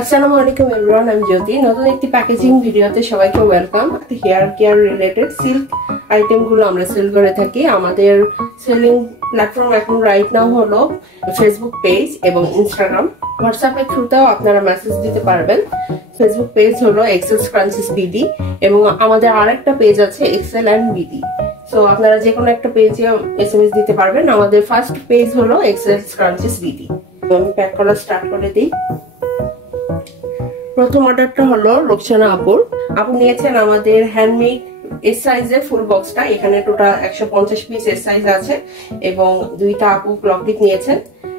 আসসালামু আলাইকুম এভরিওয়ান, আমি জ্যোতি। নতুন একটি প্যাকেজিং ভিডিওতে সবাইকে welcome. Hair care related silk আইটেমগুলো আমরা সেল করে থাকি। আমাদের সেলিং প্ল্যাটফর্ম এখন রাইট নাও হলো ফেসবুক পেজ এবং ইনস্টাগ্রাম। হোয়াটসঅ্যাপের থ্রুতেও আপনারা মেসেজ দিতে পারবেন। ফেসবুক পেজ হলো এক্সেল স্ক্রাঞ্চিস বিডি এবং আমাদের আরেকটা পেজ আছে এক্সেল অ্যান্ড বিডি। সো আপনারা যে কোনো একটা পেজে এসএমএস দিতে পারবেন। আমাদের ফার্স্ট পেজ হলো এক্সেল স্ক্রাঞ্চিস বিডি। আমি প্যাক করা স্টার্ট করে দিই। প্রথম অর্ডারটা হলো রোকসানা আপুর। আপু নিয়েছেন আমাদের হ্যান্ডমেড এস সাইজের ফুল বক্সটা। এখানে টোটাল 150 পিস এস সাইজ আছে এবং দুইটা আপু ক্লক ক্লিপ নিয়েছেন,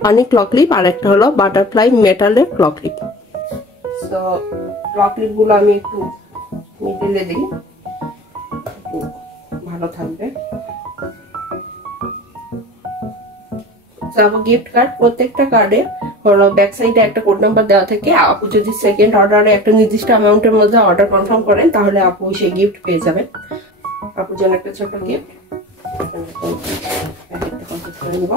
অনেক ক্লক ক্লিপ, আর একটা হলো বাটারফ্লাই মেটালের ক্লক ক্লিপ। তো ক্লক ক্লিপ গুলো আমি একটু মিডিলে দিই, ভালো থাকবে। আপু গিফট কার্ড, প্রত্যেকটা কার্ডে হলো ব্যাক সাইডে একটা কোড নাম্বার দেওয়া থাকে। আপু যদি সেকেন্ড অর্ডারে একটা নির্দিষ্ট অ্যামাউন্টের মধ্যে অর্ডার কনফার্ম করেন তাহলে আপু সেই গিফট পেয়ে যাবেন। আপুর জন্য একটা ছোট গিফট করে নিব।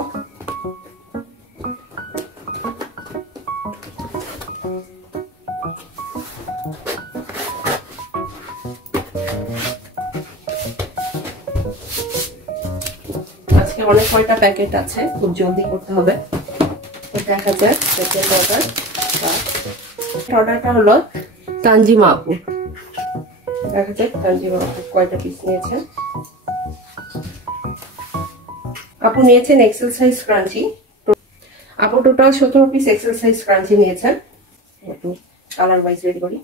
আজকে অনেক কয়টা প্যাকেট আছে, খুব জলদি করতে হবে। দেখা যাক সেকেন্ড অর্ডার। অর্ডারটা হলো তানজিমা আপু। দেখা যাক তানজিমা আপু কয়টা পিস নিয়েছেন। আপু নিয়েছেন এক্সেল সাইজ ক্রাঞ্চি। আপু total 17 piece Excel size crunchy নিয়েছেন। একটু কালার ওয়াইজ রেডি করি।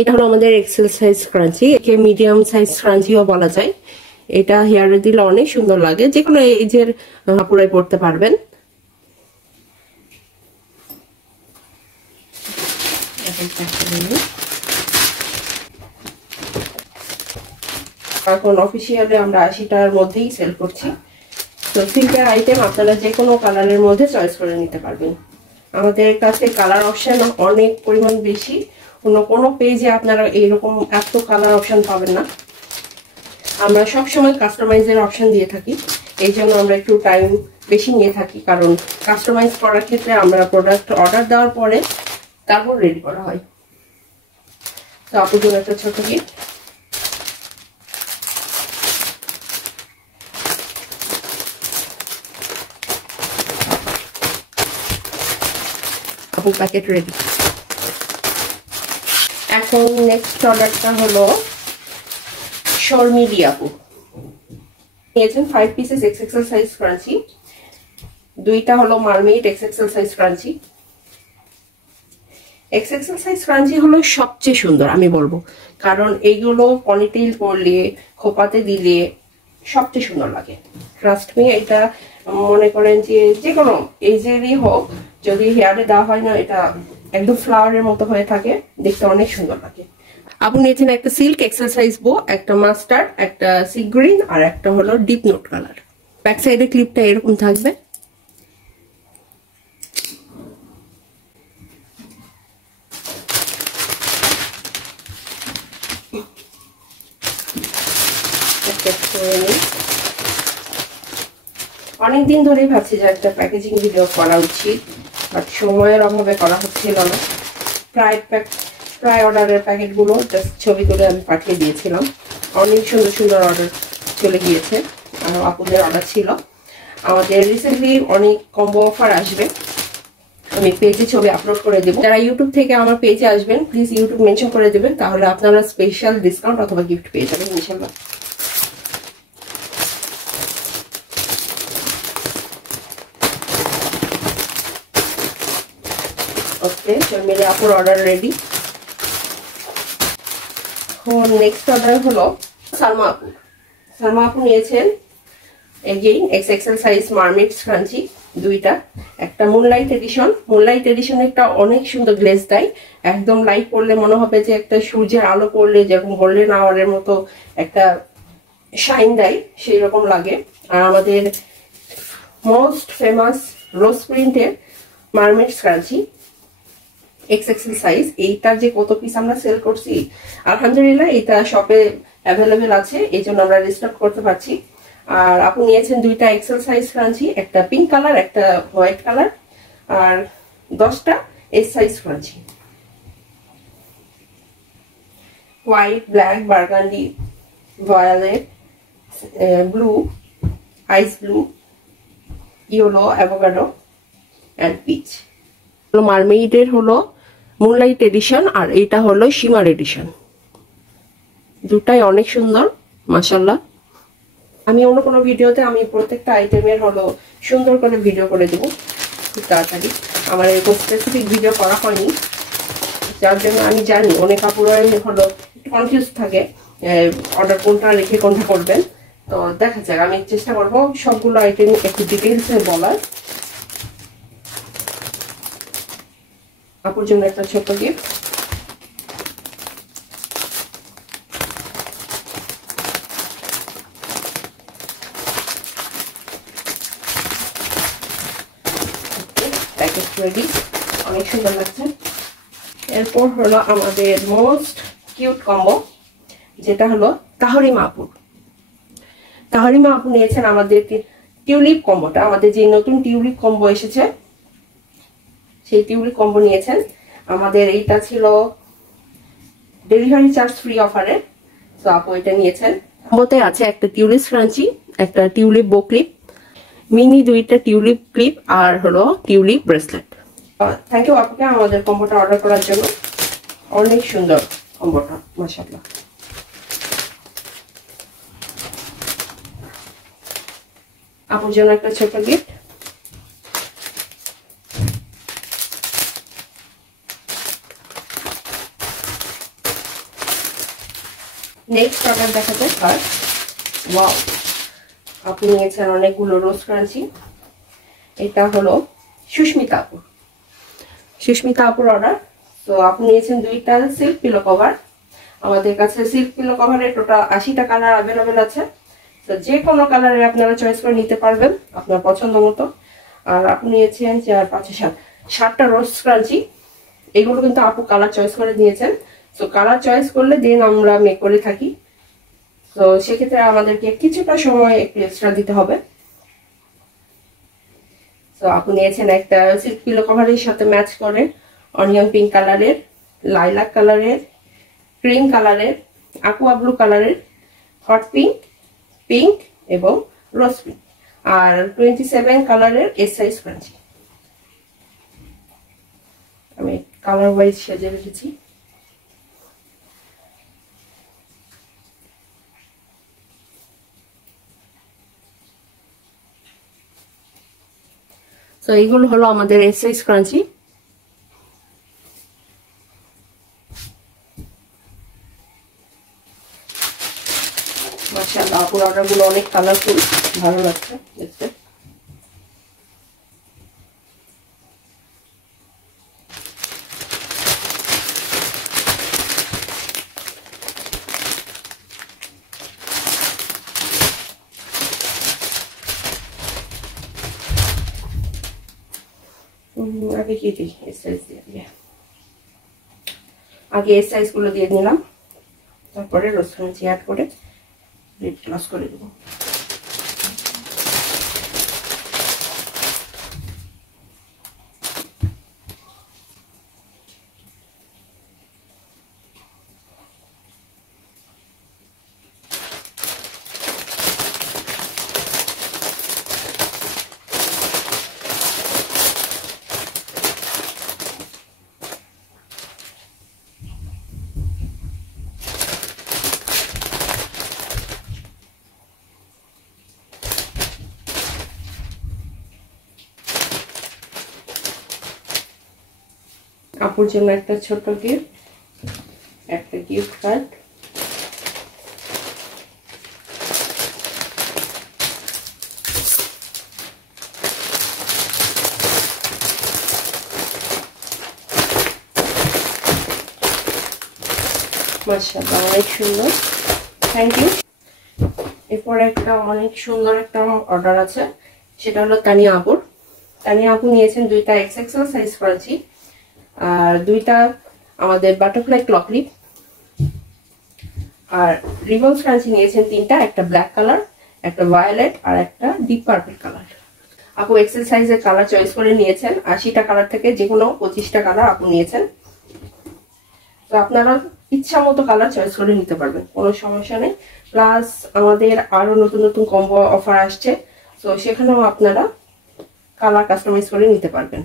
এটা হলো আমাদের এক্সেল সাইজ ক্রাঞ্চি, একে মিডিয়াম সাইজ ক্রাঞ্চিও বলা যায়। এটা হেয়ারে দিলে অনেক সুন্দর লাগে, যে কোনো এজের আপুরাই পড়তে পারবেন। এখন অফিসিয়ালি আমরা 80 টাকার মধ্যেই সেল করছি। তো সিল্কের আইটেম আপনারা যে কোনো কালারের মধ্যে চয়েস করে নিতে পারবেন। আমাদের কাছে কালার অপশন অনেক পরিমাণ বেশি। কোনো পেজে আপনারা এইরকম এত কালার অপশন পাবেন না। আমরা সবসময় কাস্টমাইজের অপশন দিয়ে থাকি, এই জন্য আমরা একটু টাইম বেশি নিয়ে থাকি, কারণ কাস্টমাইজ করার ক্ষেত্রে আমরা প্রোডাক্ট অর্ডার দেওয়ার পরে তারপর রেডি করা হয়। তো আপুর জন্য একটা ছোট গিফট। আপু প্যাকেট রেডি। এখন নেক্সট অর্ডারটা হলো শর্মিলি আপু নিয়েছেন 5 পিসেস এক্সএক্সেল সাইজ ক্রাঞ্চি। দুইটা হলো mermaid XXL size scrunchie. XXL size scrunchie হলো সবচেয়ে সুন্দর আমি বলবো, কারণ এইগুলো পনিটেইল করলে, খোপাতে দিলে সবচেয়ে সুন্দর লাগে। ট্রাস্ট মি, এটা মনে করেন যে কোনো এজেরই হোক, যদি হেয়ারে দেওয়া হয় না, এটা একদম ফ্লাওয়ারের মতো হয়ে থাকে, দেখতে অনেক সুন্দর লাগে। আপনি নিয়েছেন একটা সিল্ক এক্সেল সাইজ বো, একটা মাস্টার্ড, একটা সি গ্রিন, আর একটা হলো ডিপ নোট কালার। ব্যাক সাইডে ক্লিপটা এরকম থাকবে। অনেকদিন ধরেই ভাবছি যে একটা প্যাকেজিং ভিডিও করা উচিত, বাট সময়ের অভাবে করা হচ্ছিল না। প্রায় অর্ডারের প্যাকেটগুলো জাস্ট ছবি তুলে আমি পাঠিয়ে দিয়েছিলাম। অনেক সুন্দর সুন্দর অর্ডার চলে গিয়েছে, আর আপুদের অর্ডার ছিল। আমাদের রিসেন্টলি অনেক কম্বো অফার আসবে, আমি পেজে ছবি আপলোড করে দেবো। যারা ইউটিউব থেকে আমার পেজে আসবেন প্লিজ ইউটিউব মেনশন করে দেবেন, তাহলে আপনারা স্পেশাল ডিসকাউন্ট অথবা গিফট পেয়ে যাবেন ইনশাল্লাহ। ওকে, শর্মিলি আপুর অর্ডার রেডি। নেক্সট অর্ডার হলো সালমা আপু। সালমা আপু নিয়েছেন এগেইন এক্সএক্সেল সাইজ মারমেড ক্রাঞ্চি দুইটা। একটা মুনলাইট এডিশন। মুনলাইট এডিশন একটা অনেক সুন্দর গ্লেজ দেয়, একদম লাইট পড়লে মনে হবে যে একটা সূর্যের আলো পড়লে যেরকম গোল্ডেন আওয়ারের মতো একটা শাইন দেয়, সেই রকম লাগে। আর আমাদের মোস্ট ফেমাস রোজ প্রিন্টের মারমেড ক্রাঞ্চি, XXL সাইজ। এইটার যে কত পিস আমরা সেল করছি আলহামদুলিল্লাহ এটা শপে অ্যাভেলেবেল আছে, এই জন্য আমরা রিস্টক করতে পারছি। আর আপু নিয়েছেন দুইটা এক্সেল সাইজ ক্রাঞ্চি, একটা পিঙ্ক কালার একটা হোয়াইট কালার, আর 10টা S size scrunchie. White, black, burgundy, violet, blue, ice blue, yellow, avocado and peach. মারমেইডের হলো মুনলাইট এডিশন আর এটা হলো শিমার এডিশন। দুটাই অনেক সুন্দর মাশাআল্লাহ। আমি অন্য কোনো ভিডিওতে আমি প্রত্যেকটা আইটেমের হলো সুন্দর করে ভিডিও করে দেবো খুব তাড়াতাড়ি। আমার এরকম স্পেসিফিক ভিডিও করা হয়নি, যার জন্য আমি জানি অনেক আপুরাই হলো একটু কনফিউজ থাকে অর্ডার কোনটা রেখে কোনটা করবেন। তো দেখা যাক, আমি চেষ্টা করবো সবগুলো আইটেম একটু ডিটেলসে বলার। আপুর জন্য একটা ছোট্ট গিফট, প্যাকেট রেডি, অনেক সুন্দর লাগছে। এরপর হলো আমাদের মোস্ট কিউট কম্বো, যেটা হলো তাহরিমা আপুর। তাহরিমা আপু নিয়েছেন আমাদের টিউলিপ কম্বোটা, আমাদের যে নতুন টিউলিপ কম্বো এসেছে সেই টিউলিপ কম্বো নিয়েছেন। আমাদের এইটা ছিল ডেলিভারি চার্জ ফ্রি অফারে, তো আপু এটা নিয়েছেন। কম্বোতে আছে একটা টিউলিপ ক্রাঞ্চি, একটা টিউলিপ বো ক্লিপ, মিনি দুইটা টিউলিপ ক্লিপ আর হলো টিউলিপ ব্রেসলেট। থ্যাংক ইউ আপুকে আমাদের কম্বোটা অর্ডার করার জন্য, অনেক সুন্দর কম্বোটা মাশাআল্লাহ। আপুর জন্য একটা ছোট গিফট, নেক্সট অর্ডার দেখা যায় ফার্স্ট। ওয়াও, আপনি নিয়েছেন অনেকগুলো রোজ ক্রাঞ্চি। এটা হলো সুস্মিতা আপুর, সুস্মিতা আপুর অর্ডার। তো আপনি নিয়েছেন দুইটা সিল্ক পিলো কভার। আমাদের কাছে সিল্ক পিলো কভারের টোটাল 80টা কালার অ্যাভেলেবেল আছে, তো যে কোনো কালারে আপনারা চয়েস করে নিতে পারবেন আপনার পছন্দ মতো। আর আপনি নিয়েছেন 4, 5, 7টা রোজ ক্রাঞ্চি। এগুলো কিন্তু আপু কালার চয়েস করে দিয়েছেন, তো কালার চয়েস করলে দেন আমরা মেক করে থাকি, তো সেক্ষেত্রে আমাদেরকে কিছুটা সময় একটু এক্সট্রা দিতে হবে। তো আপনি নিয়েছেন একটা সিল্ক পিলো কভারের সাথে ম্যাচ করে অনিয়ন পিঙ্ক কালারের, লাইলাক কালারের, ক্রিম কালারের, aqua ব্লু কালারের, হট পিঙ্ক, পিঙ্ক এবং রোজ পিঙ্ক, আর 27 কালারের এস সাইজ ক্রাঞ্চি। আমি কালার ওয়াইজ সাজিয়ে রেখেছি। তো এইগুলো হলো আমাদের এস সাইজ ক্রাঞ্চি। মাশাআল্লাহ আপুর অর্ডারগুলো অনেক কালারফুল, ভালো লাগছে দেখতে। আগে কি দিই, এস সাইজ দিয়ে আগে এস সাইজ গুলো দিয়ে নিলাম, তারপরে রোজ ক্রাঞ্চি অ্যাড করে রেড ক্লস করে দেবো। আপুর জন্য একটা ছোট গিফট, একটা গিফট কার্ড। মাশাআল্লাহ অনেক সুন্দর, থ্যাংক ইউ। এরপর একটা অনেক সুন্দর একটা অর্ডার আছে, সেটা হলো তানিয়া আপুর। তানিয়া আপু নিয়েছেন দুইটা XXL সাইজ করেছি। আর দুইটা আমাদের বাটারফ্লাই ক্লক ক্লিপ, আর রিবন স্ক্রাঞ্চি নিয়েছেন তিনটা, একটা ব্ল্যাক কালার, একটা ভায়োলেট আর একটা ডিপ পার্পল কালার। আপু এক্সেল সাইজের কালার চয়েস করে নিয়েছেন, 80টা কালার থেকে যে কোনো 25টা কালার আপু নিয়েছেন। তো আপনারা ইচ্ছা মতো কালার চয়েস করে নিতে পারবেন, কোনো সমস্যা নেই। প্লাস আমাদের আরো নতুন নতুন কম্বো অফার আসছে, তো সেখানেও আপনারা কালার কাস্টমাইজ করে নিতে পারবেন।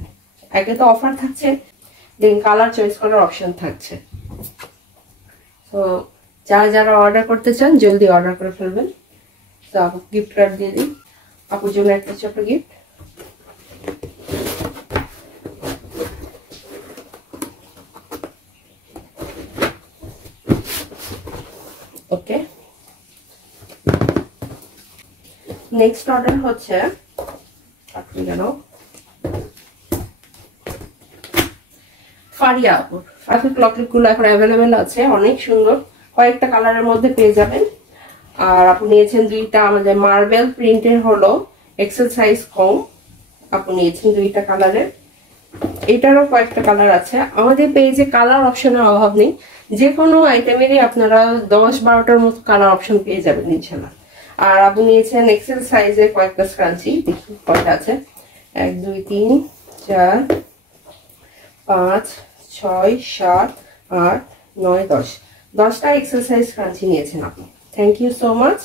একে তো অফার থাকছে, দেন কালার চয়েস করার অপশন থাকছে। তো যারা যারা অর্ডার করতে চান জলদি অর্ডার করে ফেলবেন। তো আপু গিফট কার্ড দিয়ে দিই, আপুর জন্য একটা ছোট গিফট। ওকে, নেক্সট অর্ডার হচ্ছে ফারিয়া আপুর। ফারিয়া ক্লক ক্লিপ গুলো এখন অ্যাভেলেবেল আছে, অনেক সুন্দর, কয়েকটা কালারের মধ্যে পেয়ে যাবেন। আর আপনি নিয়েছেন দুইটা আমাদের মার্বেল প্রিন্টের হলো এক্সেল সাইজ কম, আপনি নিয়েছেন দুইটা কালারের। এটারও কয়েকটা কালার আছে, আমাদের পেজে কালার অপশনের অভাব নেই, যে কোনো আইটেমেরই আপনারা 10-12টার মতো কালার অপশন পেয়ে যাবেন ইনশাল্লাহ। আর আপনি নিয়েছেন এক্সেল সাইজের কয়েকটা স্ক্রাঞ্চি, দেখুন কয়টা আছে, 1 2 3 4 5 6 7 8 9 10, 10টা এক্সেল সাইজ স্ক্রাঞ্চি নিয়েছেন আপনি। Thank you so much.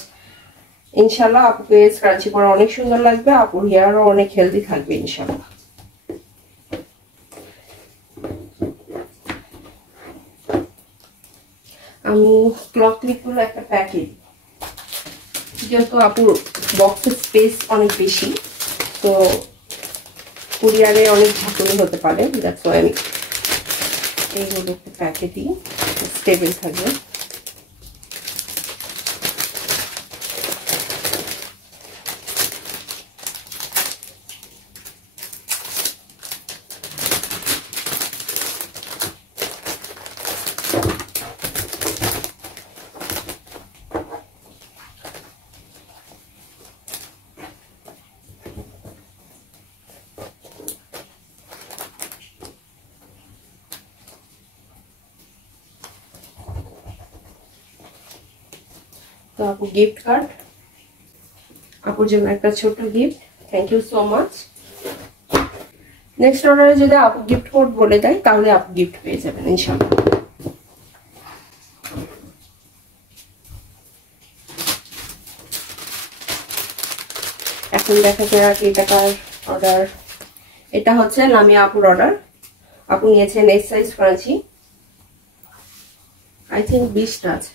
ইনশাল্লাহ আপুকে স্ক্রাঞ্চি পরা অনেক সুন্দর লাগবে, আপুর হেয়ারও অনেক হেলদি থাকবে ইনশাল্লাহ। আমি ক্লক ক্লিপ গুলো একটা প্যাকেট, যেহেতু আপুর বক্সের স্পেস অনেক বেশি, তো কুরিয়ারে অনেক ঝাঁকুনি হতে পারে, দ্যাটস ওয়াই আমি এইগুলো একটা প্যাকেটই স্টেবল থাকবে। তো আপু গিফট কার্ড, আপুর জন্য একটা ছোট gift, thank you so much. Next অর্ডারে যদি আপু গিফট কোড বলে দেয় তাহলে আপু গিফট পেয়ে যাবেন ইনশাআল্লাহ। এখন দেখা যাক এই টাকার অর্ডার। এটা হচ্ছে লামিয়া আপুর অর্ডার, আপু নিয়েছেন S size scrunchie, I think 20টা আছে,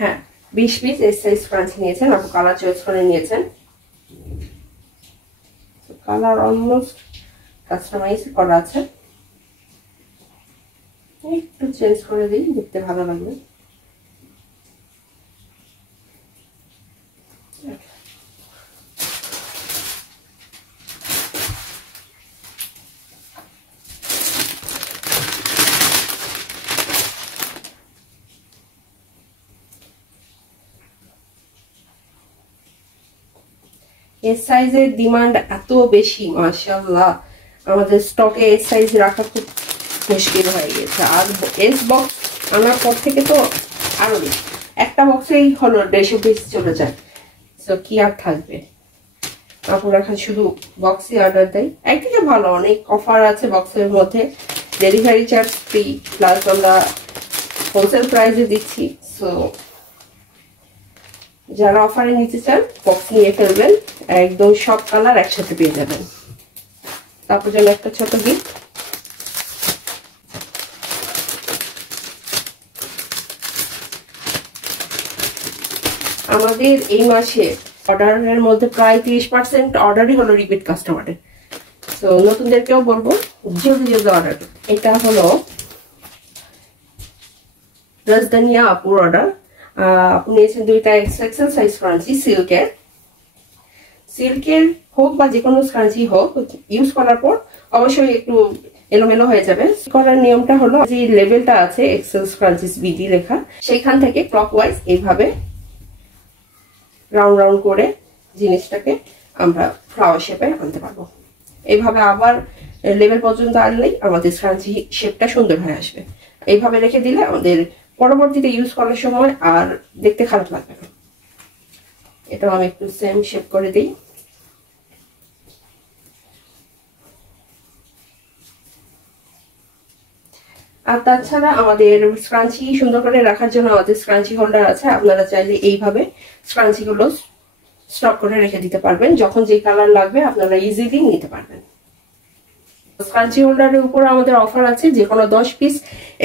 হ্যাঁ 20 পিস এস সাইজ ক্রাঞ্চি নিয়েছেন। আপু কালার চয়েস করে নিয়েছেন, কালার অলমোস্ট কাস্টমাইজ করা আছে, একটু চেঞ্জ করে দিই, দেখতে ভালো লাগবে। এস সাইজের ডিমান্ড এত বেশি, মাশাআল্লাহ আমাদের স্টকে এস সাইজ রাখা খুব মুশকিল হয়ে গেছে। আর এস বক্স আনার পর থেকে তো আরো বেশি, একটা বক্সেই হলো 150 পিস চলে যায়, তো কি আর থাকবে। আপুরা এখন শুধু বক্সই অর্ডার দেয়, একদিকে ভালো অনেক অফার আছে বক্সের মধ্যে, ডেলিভারি চার্জ ফ্রি, প্লাস আমরা হোলসেল প্রাইসে দিচ্ছি। সো যারা অফারে নিতে চান বক্স নিয়ে ফেলবেন, একদম সব কালার একসাথে পেয়ে যাবেন। তারপর যেন একটা ছোট গিফট, আমাদের এই মাসে অর্ডারের মধ্যে প্রায় 30% অর্ডারই হলো রিপিট কাস্টমারের, তো নতুনদেরকেও বলবো জলদি জলদি অর্ডার। এটা হলো রাজদানিয়া আপুর অর্ডার, আপনি নিয়েছেন দুইটা এক্সেল সাইজ ক্রাঞ্চি সিল্কের। সিল্কের হোক বা যে কোনো স্ক্রাঞ্চি হোক, ইউজ করার পর অবশ্যই একটু এলোমেলো হয়ে যাবে। করার নিয়মটা হলো যে লেভেলটা আছে এক্সেল স্ক্রাঞ্চিস বিডি লেখা, সেইখান থেকে ক্লকওয়াইজ এইভাবে রাউন্ড রাউন্ড করে জিনিসটাকে আমরা ফ্লাওয়ার শেপে আনতে পারবো। এইভাবে আবার লেভেল পর্যন্ত আনলেই আমাদের স্ক্রাঞ্চি শেপটা সুন্দর হয়ে আসবে। এইভাবে রেখে দিলে আমাদের পরবর্তীতে ইউজ করার সময় আর দেখতে খারাপ লাগবে না। এটাও আমি একটু সেম শেপ করে দিই। আর তাছাড়া আমাদের স্ক্রাঞ্চি সুন্দর করে রাখার জন্য আমাদের স্ক্রাঞ্চি হোল্ডার আছে। আপনারা চাইলে এইভাবে স্ক্রাঞ্চি গুলো স্টক করে রেখে দিতে পারবেন, যখন যে কালার লাগবে আপনারা ইজিলি নিতে পারবেন। স্ক্রাঞ্চি হোল্ডারের উপর আমাদের অফার আছে, যে কোনো 10 পিস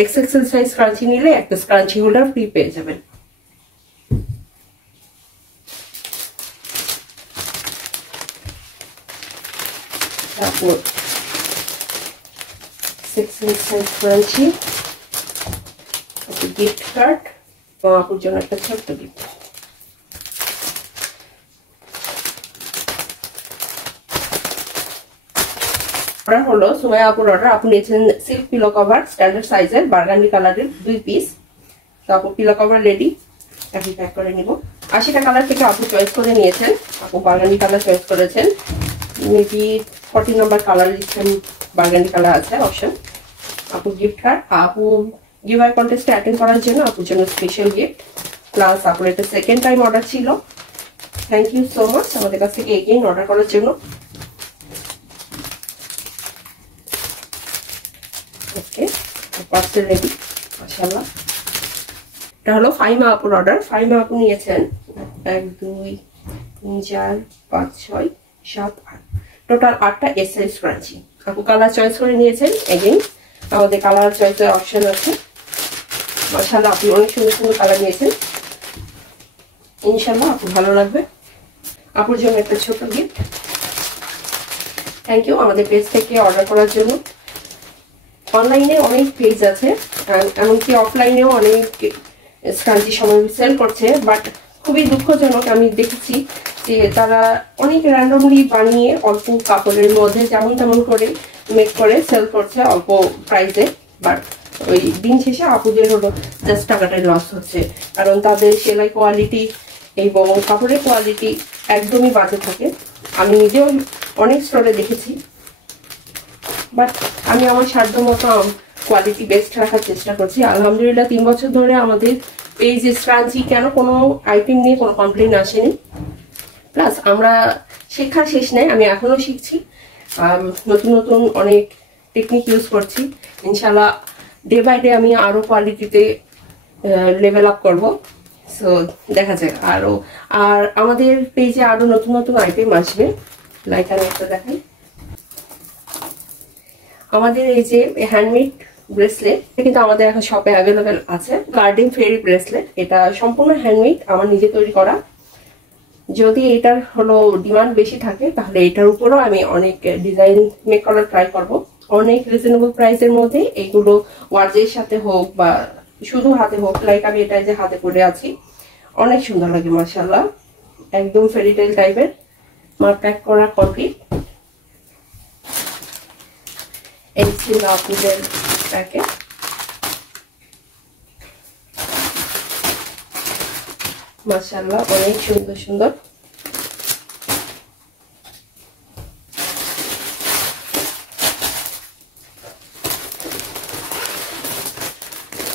XXL সাইজ স্ক্রাঞ্চি নিলে একটা স্ক্রাঞ্চি হোল্ডার ফ্রি পেয়ে যাবেন। তারপর 6 সাইজ স্ক্রাঞ্চি, গিফট কার্ড, আপুর জন্য একটা ছোট্ট গিফট। হলো সুমাইয়া আপুর অর্ডার। আপু নিয়েছেন সিল্ক পিলো কভার স্ট্যান্ডার্ড সাইজের বার্গান্ডি কালারের 2 পিস। তো আপু পিলো কভার রেডি, এখন প্যাক করে নিব। 80টা কালার থেকে আপু চয়েস করে নিয়েছেন। আপু বার্গান্ডি কালার চয়েস করেছেন, মেবি 40 নম্বর কালার লিখছেন, বার্গান্ডি কালার আছে অপশন। আপু গিফট কার্ড, আপু গিভঅ্যাওয়ে কন্টেস্টে অ্যাটেন্ড করার জন্য আপুর জন্য স্পেশাল গিফট, প্লাস আপুর এটা সেকেন্ড টাইম অর্ডার ছিল। থ্যাংক ইউ সো মাচ আমাদের কাছ থেকে এগেইন অর্ডার করার জন্য। ওকে, পার্সেল রেডি মাশাআল্লাহ। এটা হলো ফাইমা আপুর অর্ডার। ফাইমা আপু নিয়েছেন 1 2 3 4 5 6 7 8, টোটাল 8টা এস সাইজ স্ক্রাঞ্চি। আপু কালার চয়েস করে নিয়েছেন। এগেইন আমাদের কালার চয়েসের অপশন আছে। মাশাআল্লাহ আপনি অনেক সুন্দর সুন্দর কালার নিয়েছেন, ইনশাআল্লাহ আপু ভালো লাগবে। আপুর জন্য একটা ছোট গিফট। থ্যাংক ইউ আমাদের পেজ থেকে অর্ডার করার জন্য। অনলাইনে অনেক পেজ আছে, এমনকি অফলাইনেও অনেক স্ক্রাঞ্চি সময় সেল করছে, বাট খুবই দুঃখজনক আমি দেখেছি যে তারা অনেক র্যান্ডমলি বানিয়ে অল্প কাপড়ের মধ্যে যেমন তেমন করে মেক করে সেল করছে অল্প প্রাইসে, বাট ওই দিন শেষে আপুদের হলো জাস্ট টাকাটাই লস হচ্ছে, কারণ তাদের সেলাই কোয়ালিটি এবং কাপড়ের কোয়ালিটি একদমই বাজে থাকে। আমি নিজেও অনেক স্টোরে দেখেছি, বাট আমি আমার সাধ্য মতো কোয়ালিটি বেস্ট রাখার চেষ্টা করছি। আলহামদুলিল্লাহ 3 বছর ধরে আমাদের এই যে স্ক্রাঞ্চি কেন কোনো আইটেম নিয়ে কোনো কমপ্লেন আসেনি। প্লাস আমরা শেখার শেষ নেই, আমি এখনো শিখছি, নতুন নতুন অনেক টেকনিক ইউজ করছি। ইনশাল্লাহ ডে বাই ডে আমি আরো কোয়ালিটিতে লেভেল আপ করব। সো দেখা যাক আরো, আর আমাদের পেজে আরো নতুন নতুন আইটেম আসবে। লাইক আমি একটা দেখাই, আমাদের এই যে হ্যান্ডমেড ব্রেসলেট কিন্তু আমাদের এখন শপে অ্যাভেলেবেল আছে। গার্ডেন ফেরি ব্রেসলেট, এটা সম্পূর্ণ হ্যান্ডমেড, আমার নিজে তৈরি করা। যদি এটার হলো ডিমান্ড বেশি থাকে তাহলে এটার উপরও আমি অনেক ডিজাইন মেক করার ট্রাই করব। অনেক রিজনেবল প্রাইসের মধ্যে এইগুলো ওয়ার্জের সাথে হোক বা শুধু হাতে হোক, লাইক আমি এটা যে হাতে পরে আছি অনেক সুন্দর লাগে মাশাআল্লাহ, একদম ফেরিটেল টাইপের। আমার প্যাক করা কমপ্লিট। এই ছিল আপনাদের প্যাকেট। মাশাআল্লাহ অনেক সুন্দর সুন্দর।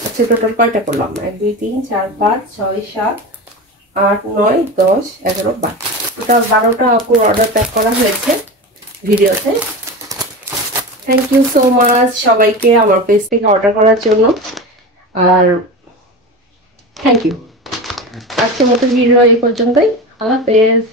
আচ্ছা টোটাল কয়টা করলাম? 1 2 3 4 5 6 7 8 9 10 11 12, টোটাল 12টা আপুর অর্ডার প্যাক করা হয়েছে ভিডিওতে। থ্যাংক ইউ সো মাচ সবাইকে আমার পেজ থেকে অর্ডার করার জন্য, আর থ্যাংক ইউ। আজকের মতো ভিডিও এই পর্যন্তই। আল্লাহ হাফেজ।